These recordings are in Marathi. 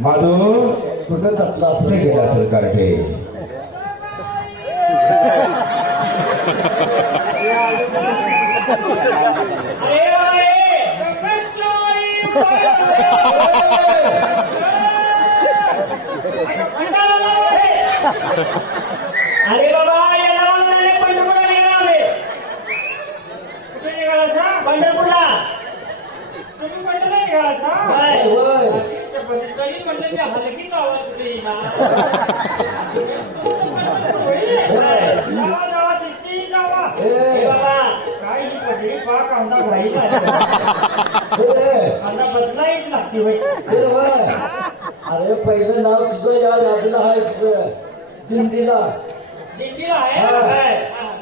माधू कुठं तत्ला असं गेला असेल कारटे. अरे बाबा याला म्हणाले पंढरपूरला निघाले. कुठे निघाला? पंढरपूरला. तुम्ही पंढरपूरला निघाला? तरी म्हणजे त्या हलकीच आवाज कुठे येईना. जावा जावा शिस्ती जावा. बाबा काय ही पडली पा कांदा घाईला. कांदा बदलायच लागते होय. अरे पहिलं नाव तुझं या राजूला आहे तुझं दिंडीला. दिंडीला आहे.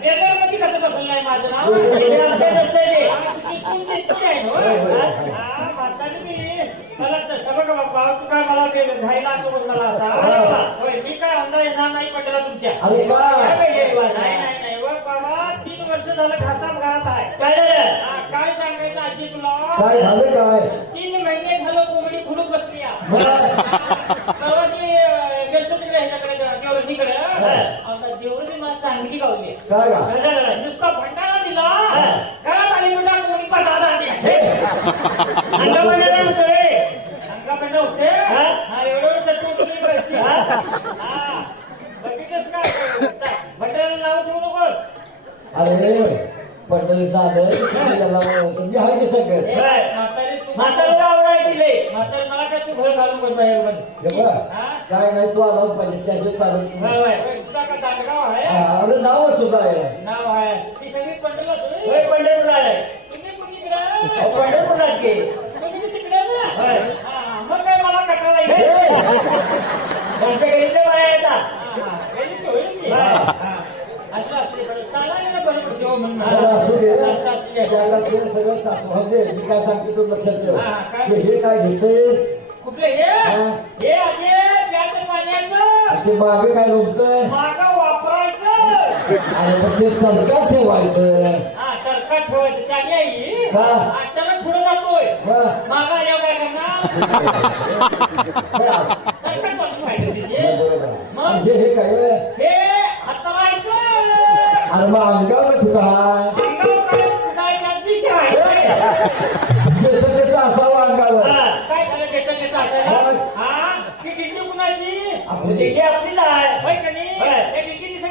रेल्वेमध्ये कसं बसलं नाही माझं नाव. मला घायला मला असा होय. मी काय अंदा येणार नाही पडला तुमच्या. अरे नाही नाही व बाबा 3 वर्ष झालं घासात घरात आहे. काय झालं? काय सांगायचं आजी तुला. काय झालं काय? 3 महिने झालं कोंबडी खुडून बसली. गेलतो तिकडे ह्याच्याकडे देवरजीकडे. आता देवरजी मला चांगली गावली. काय नुसता भंडारा दिला. घरात आली म्हणजे कोणी पण दादा अंडा बंडारा होतो रे. अंडा बंडा होते. हा एवढं चटून बसते. हा बघितलंस काय भंडाऱ्याला नाव ठेवू नकोस. अरे पंढरीचं आलं तुम्ही आहे की सगळं. म्हातारीला आवडाय दिले. म्हातारी मला काय तू घर घालून बस बाहेर बस. काय नाही तू आलाच पाहिजे त्याचे चालत. का दांडगाव आहे. अरे नाव तुझं आहे. नाव आहे ती सगळी पंढरला पंढरपूरला आहे. तुम्ही कुणीकडे पंढरपूरला तुम्ही तिकडे ना. मग काय मला कटाळा येईल. त्यांच्या घरीचे बाया येतात. असं असते चालायला ना बरं पडते हो म्हणून. सगळं म्हणजे मी काय सांगते तू लक्षात ठेव. हे काय घेते कुठले हे आधी प्याचं पाण्याचं. ते मागे काय रोखतंय. मागं वापरायचं. अरे पण ते तडकात ठेवायचं. तडकात ठेवायचं चाली आहे. त्याला पुढे जातोय. मागं आल्यावर काय करणार. तडकात बाजून पाहिजे तिथे. मग हे काय हे हाताळायचं. अरे मग अंगावर कुठं आहे अंगावर काय फुटायचा विषय आहे. त्याचं त्याचं असावं अंगावर. काय झालं त्याचं असायला. हा ती दिंडी कुणाची. दिंडी आपली